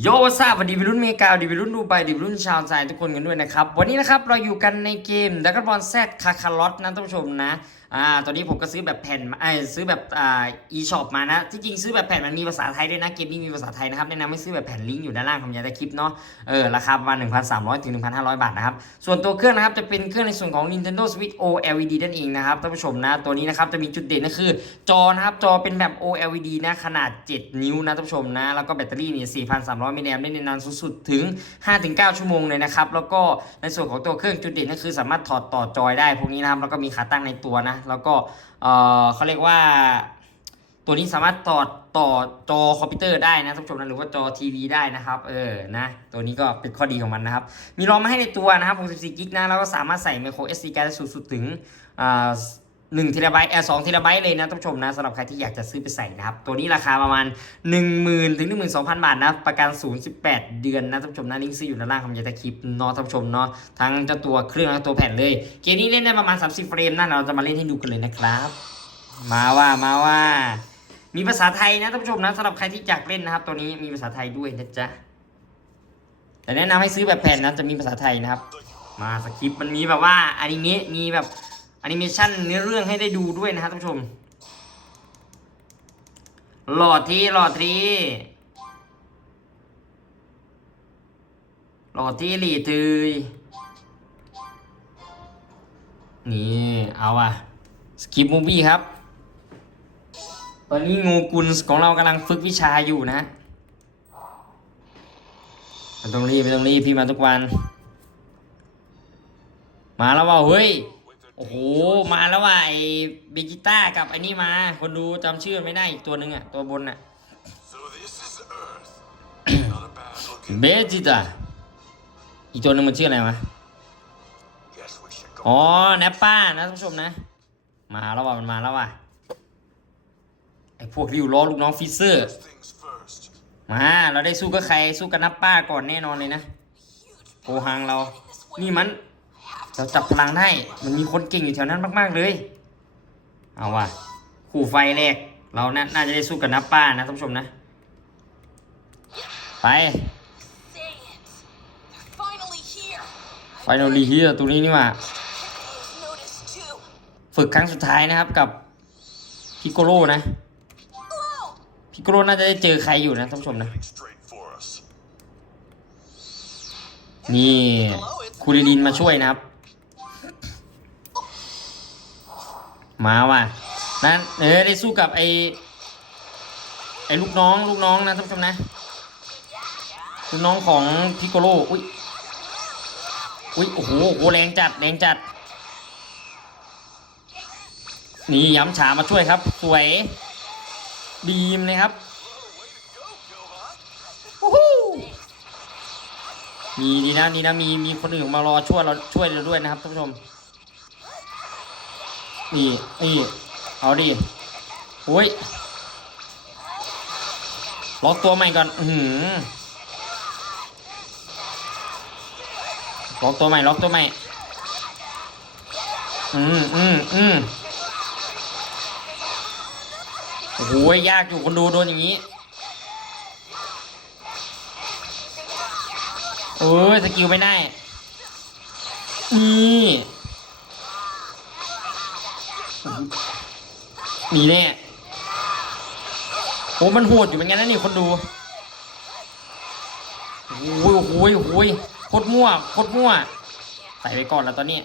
โยซาสวัสดีวิรุ่นเมกาวดีวิรุ่นดูไปดีวิรุ่นชาวไทยทุกคนกันด้วยนะครับ วันนี้นะครับเราอยู่กันในเกมดักบอลแซดคาคาร์ลอตนะท่านผู้ชมนะ อ่าตอนนี้ผมก็ซื้อแบบแผ่นไอ้ซื้อแบบอ่าอีช็อปมานะที่จริงซื้อแบบแผ่นมันมีภาษาไทยด้วยนะเกมนี้มีภาษาไทยนะครับแนะนำให้ซื้อแบบแผ่นลิงก์อยู่ด้านล่างของยาตะคลิปเนาะเออราคาประมาณ1,300ถึง1,500 บาทนะครับส่วนตัวเครื่องนะครับจะเป็นเครื่องในส่วนของ Nintendo Switch OLED นั่นเองนะครับท่านผู้ชมนะตัวนี้นะครับจะมีจุดเด่นก็คือ จอนะครับจอเป็นแบบ OLED นะขนาด 7 นิ้วนะท่านผู้ชมนะแล้วก็แบตเตอรี่เนี่ย4,300มิลลิแอมป์ได้นานสูงสุดถึง 5-9 ชั่วโมงเลยนะครับแล้วก็ในส่วนของตัวเครื่องจุดเด่นก็คือสามารถถอดต่อจอยได้พวกนี้นะครับแล้วก็มีขาตั้งในตัวนะแล้วก็เออเขาเรียกว่า ตัวนี้สามารถต่อต่อจอคอมพิวเตอร์ได้นะท่านผู้ชมนะหรือว่าจอทีวีได้นะครับ เออนะตัวนี้ก็เป็นข้อดีของมันนะครับ มีรอมมาให้ในตัวนะครับ64กิกนะแล้วก็สามารถใส่ micro SD card ได้สูงสุดถึงอ่า หนึ่งเทราไบต์เออสองเทราไบต์เลยนะท่านผู้ชมนะสำหรับใครที่อยากจะซื้อไปใส่นะครับ ตัวนี้ราคาประมาณ 1 0,000ถึง12,000 บาทนะ ประกันศูนย์18 เดือนนะท่านผู้ชมนะลิงก์ซื้ออยู่ด้านล่างของยาตะคลิปเนาะท่านผู้ชมเนาะทั้งเจ้าตัวเครื่องและตัวแผ่นเลยเกมนี้เล่นได้ประมาณ 30 เฟรมนะเราจะมาเล่นให้ดูกันเลยนะครับ มาว่ามาว่า มีภาษาไทยนะท่านผู้ชมนะสำหรับใครที่อยากเล่นนะครับ ตัวนี้มีภาษาไทยด้วยนะจ๊ะแต่แนะนำให้ซื้อแบบแผ่นนะจะมีภาษาไทยนะครับ มาสคริปต์มันมีแบบว่าอันิเมะมีแบบ อนิเมชันเนื้อเรื่องให้ได้ดูด้วยนะครับท่านผู้ชม หลอดทีหลอดทีหลอดที่หลีทืยนี่เอาอะสคริปมูฟี่ครับ ตอนนี้งูกุลของเรากำลังฝึกวิชาอยู่นะไม่ต้องรีบไม่ต้องรีบพี่มาทุกวัน มาแล้วว่าเฮ้ย อ้โห มาแล้วว่าไอ้เบจิต้ากับไอ้นี่มา คนดูจำชื่อไม่ได้อีกตัวหนึงอะตัวบนอะ So this is Earth. Not a bad looking. เบจิต้าอีกตัวหนึงมันชื่ออะไรวะ Guess we should อ๋อ go. แนปป้านะท่านผู้ชมนะ มาแล้วว่ะมันมาแล้วว่ะไอ้พวกริวล้อลูกน้องฟิเซอร์ First things first. มา เราได้สู้กับใครสู้กับนับป้าก่อนแน่นอนเลยนะโกหังเรา นี่มัน เราจับพลังได้ มันมีคนเก่งอยู่แถวนั้นมาก ๆ เลย เอาว่ะคู่ไฟแรก เราน่าน่าจะได้สู้กับนับป้านะท่านผู้ชมนะ ไป finally here. ไฟนอลีฮีตัวนี้นี่ว่าฝึกครั้งสุดท้ายนะครับกับพิโกโลนะ พิโกโลน่าจะได้เจอใครอยู่นะท่านผู้ชมนะ นี่คูริลินมาช่วยนะครับ มาว่ะนั้นเออได้สู้กับไอไอลูกน้องลูกน้องนะท่านผู้ชมนะลูกน้องของพิโกโลอุ้ยอุ้ยโอ้โหโอ้โหแรงจัดแรงจัดนี่ย้ำฉามาช่วยครับ สวยบีมเลยครับวู้ฮู้มีดีนะดีนะมีมีคนอื่นมารอช่วยเราช่วยเราด้วยนะครับท่านผู้ชม นี่นี่เอาดิโอ้ยล็อกตัวใหม่ก่อน อือหือล็อกตัวใหม่ ล็อกตัวใหม่ อืมอืมอืมโอ้โหยากอยู่คนดูโดนอย่างนี้ เออสกิลไม่ได้ นี่ มีแน่โอ้มันโหดอยู่เหมือนกันนะนี่คนดูโอ้ยโอ้ยโอ้ยโคตรมั่วโคตรมั่วใส่ไปก่อนแล้วตอนนี้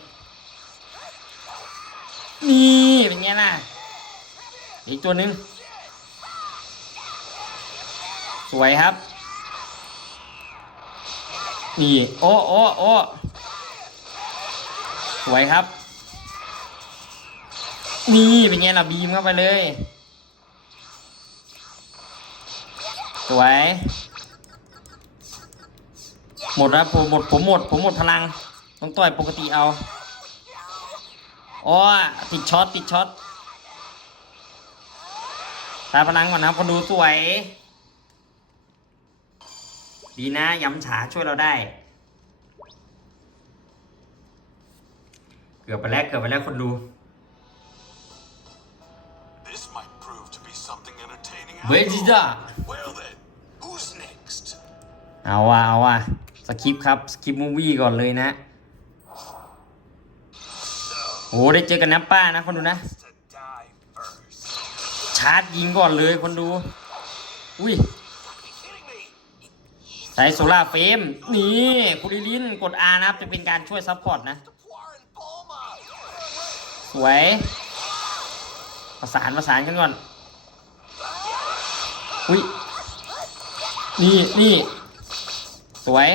นี่เป็นไงล่ะ อีกตัวหนึ่งสวยครับ นี่ โอ้โอ้โอ้สวยครับ นี่เป็นไงล่ะบีมเข้าไปเลย สวย หมดแล้วผมหมดผมหมดผมหมดพลัง ต้องต่อยปกติเอาอ๋อติดช็อตติดช็อตตาพลังก่อนนะคนดูสวย ดีนะย้ำฉาช่วยเราได้ เกือบไปแล้วเกือบไปแล้วคนดู เวจิต้าเอาว่ะเอาว่ะสคริปครับสคริปมูวี่ก่อนเลยนะโอ้ได้เจอกันน้ำป้านะคนดูนะ ชาร์จยิงก่อนเลยคนดู อุ้ยใช้โซล่าเฟรมนี่คุริลินกด R นะครับจะเป็นการช่วยซัพพอร์ตนะ สวย ประสานประสานกันก่อน อุ้ยนี่นี่สวย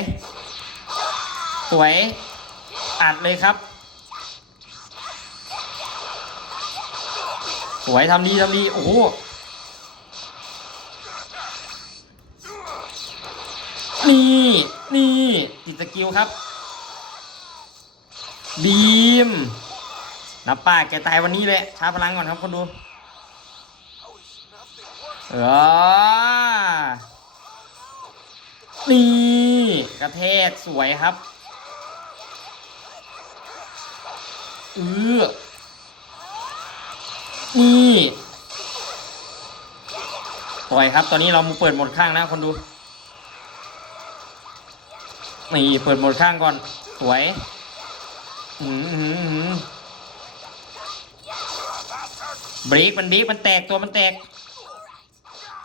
สวย อัดเลยครับ สวยทำดีทำดี โอ้โหนี่นี่ติดสกิลครับ บีมนับป้าแกตายวันนี้เลยชาพลังก่อนครับคนดู เออนี่กระแทกสวยครับเออนี่ปล่อยครับ ตอนนี้เรามาเปิดหมดข้างนะคนดู นี่เปิดหมดข้างก่อน สวยอืมอืมอืมบรกมันบรกมันแตกตัวมันแตก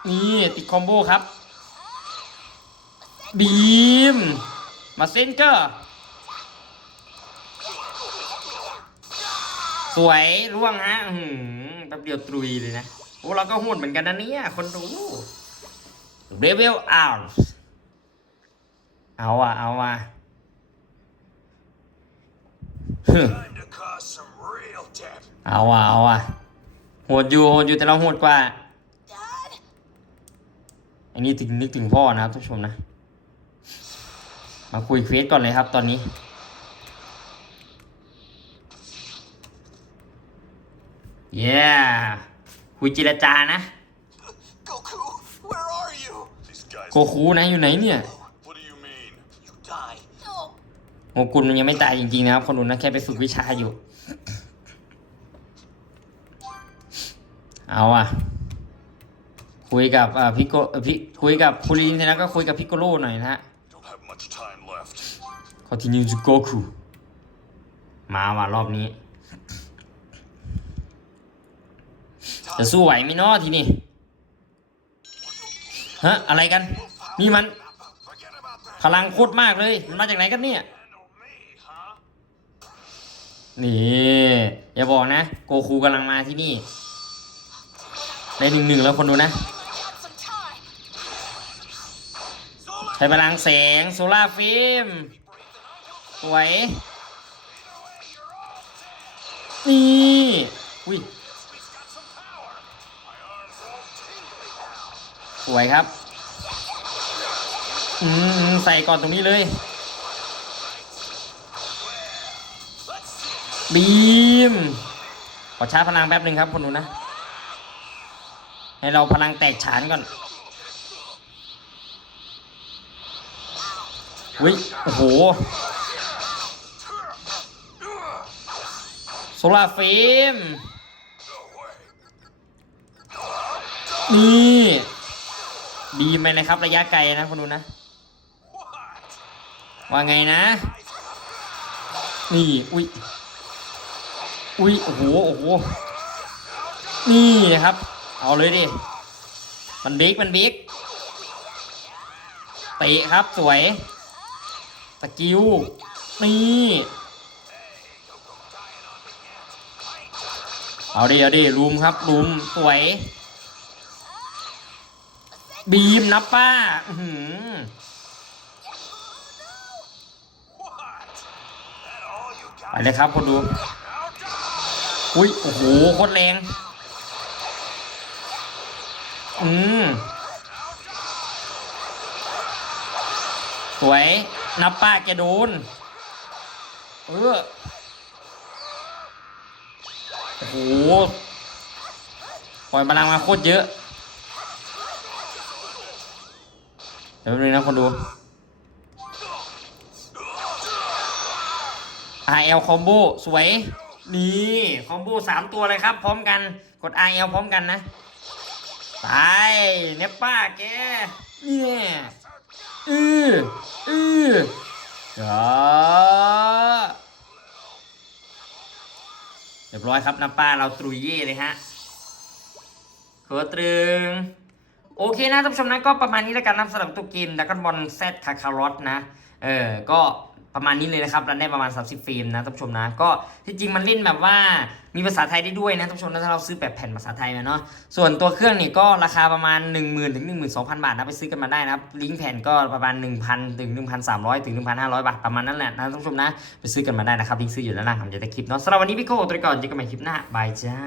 นี่ติดคอมโบครับ บีม มาเซนเกอร์สวยร่วงฮะอื้อหือแป๊บเดียวตรุยเลยนะ โอ้เราก็หุ่นเหมือนกันนะเนี่ย คนดูเรเวลอาเอาอะ เอาอะเอาอะ เอาอะโหดอยู่โหดอยู่แต่เราโหดกว่า อันนี้ถึงนึกถึงพ่อนะครับทุกผู้ชมนะ มาคุยเควสก่อนเลยครับ ตอนนี้เย้คุยเจรจานะ Goku, where are you? These guys. โกคูนะอยู่ไหนเนี่ย What do you mean? You died. No. โงกุลมันยังไม่ตายจริงๆนะครับคนดูนะแค่ไปฝึกวิชาอยู่ เอาอะ คุยกับอ่าพิโกเอ่อพิคุยกับคูรินเสร็จแล้วก็คุยกับพิโกโลหน่อยนะฮะ Don't have much time left. Continue to Goku มาว่ะรอบนี้ จะสู้ไหวไหมเนาะทีนี้ฮะอะไรกัน นี่มัน Forget about that. พลังโคตรมากเลย มันมาจากไหนกันเนี่ย Handle me, huh? นี่ อย่าบอกนะ โกคูกำลังมาที่นี่ได้หนึ่งหนึ่งแล้วคนดูนะ ใช้พลังแสงโซล่าฟิล์มสวยนี่อุ้ยสวยครับ อืม ใส่ก่อนตรงนี้เลยบีม ขอชาร์จพลังแป๊บหนึ่งครับคนดูนะ ให้เราพลังแตกฉานก่อน วิโอ้โห โซลาฟิล์ม นี่ ดีไหมเลยครับ ระยะไกลนะคนดูนะ ว่าไงนะ นี่ อุ้ย อุ้ย โอ้โห โอ้โห นี่นะครับ เอาเลยดิ มันบิ๊ก มันบิ๊กตะครับ สวย สกิลนี่เอาดิเอาดิลุมครับลุมสวย บีมนะป้าหือไปเลยครับคนดู อุ้ยโอ้โหโคตรแรง อืมสวย นับป้าแกโดน เออโอ้โหปล่อยพลังมาโคตรเยอะ เดี๋ยวแป๊บนึงนะคนดู RL คอมโบสวย นี่คอมโบสามตัวเลยครับ พร้อมกัน กด RL พร้อมกันนะตายเนปป้าแกเนี่ยอือจ้าเร้อยครับน้ำปลาเราตรุยเย่เลยฮะขอตรึง โอเคนะท่านผู้ชมนะก็ประมาณนี้แล้วกันนะสำหรับตัวเกมดักกันบอลแซดคาคารอตนะ เออ ก็ ประมาณนี้เลยนะครับรันได้ประมาณ 30เฟิล์มนะท่านผู้ชมนะ ก็ที่จริงมันเล่นแบบว่ามีภาษาไทยได้ด้วยนะท่านผู้ชมนะถ้าเราซื้อแบบแผ่นภาษาไทยมาเนาะส่วนตัวเครื่องนี่ก็ราคาประมาณ 1 0,000ถึง12,000 บาทนะไปซื้อกันมาได้นะครับลิงก์แผ่นก็ประมาณ 1,000ถึง1,300ถึง1,500 บาทประมาณนั้นแหละนะท่านผู้ชมนะไปซื้อกันมาได้นะครับลิงก์ซื้ออยู่ด้านล่างคำจะได้คลิปเนาะสำหรับวันนี้พี่โก้ตัวก่อนเจอกันใหม่คลิปหน้าบายจ้า